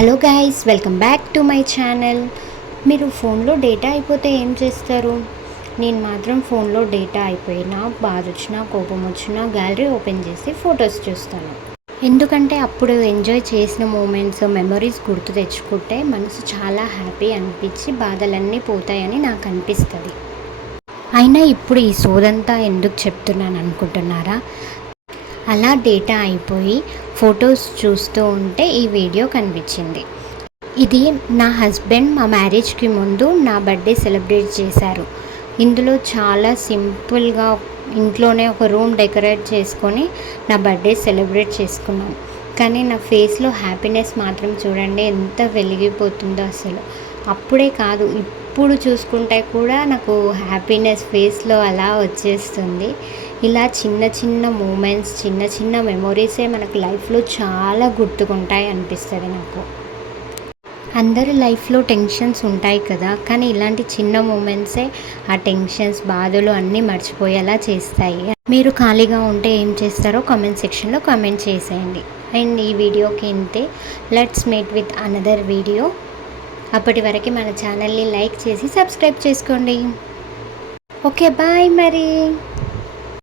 Hello guys, welcome back to my channel. మీరు ఫోన్లో data అయిపోతే ఏం చేస్తారు? నేను మాత్రం ఫోన్లో డేటా అయిపోయినా, బాధ వచ్చినా, కోపం వచ్చినా గ్యాలరీ ఓపెన్ చేసి ఫొటోస్ చూస్తాను. ఎందుకంటే అప్పుడు ఎంజాయ్ చేసిన మూమెంట్స్, మెమరీస్ గుర్తు తెచ్చుకుంటే మనసు చాలా హ్యాపీ అనిపించి బాధలన్నీ పోతాయని నాకు అనిపిస్తుంది. అయినా ఇప్పుడు ఈ సోదంతా ఎందుకు చెప్తున్నాను అనుకుంటున్నారా? అలా డేటా అయిపోయి ఫొటోస్ చూస్తూ ఉంటే ఈ వీడియో కనిపించింది. ఇది నా హస్బెండ్ మా మ్యారేజ్కి ముందు నా బర్త్డే సెలబ్రేట్ చేశారు. ఇందులో చాలా సింపుల్గా ఇంట్లోనే ఒక రూమ్ డెకరేట్ చేసుకొని నా బర్త్డే సెలబ్రేట్ చేసుకున్నాను. కానీ నా ఫేస్లో హ్యాపీనెస్ మాత్రం చూడండి ఎంత వెలిగిపోతుందో. అసలు అప్పుడే కాదు, ఇప్పుడు చూసుకుంటే కూడా నాకు హ్యాపీనెస్ ఫేస్లో అలా వచ్చేస్తుంది. ఇలా చిన్న చిన్న మూమెంట్స్, చిన్న చిన్న మెమొరీసే మనకు లైఫ్లో చాలా గుర్తుకుంటాయి అనిపిస్తుంది నాకు. అందరి లైఫ్లో టెన్షన్స్ ఉంటాయి కదా, కానీ ఇలాంటి చిన్న మూమెంట్సే ఆ టెన్షన్స్, బాధలు అన్నీ మర్చిపోయేలా చేస్తాయి. మీరు ఖాళీగా ఉంటే ఏం చేస్తారో కామెంట్ సెక్షన్లో కామెంట్ చేసేయండి. అండ్ ఈ వీడియోకి ఇంతే. Let's meet with another video. అప్పటి వరకు మన ఛానల్ని లైక్ చేసి సబ్స్క్రైబ్ చేసుకోండి. ఓకే, బాయ్ మరి.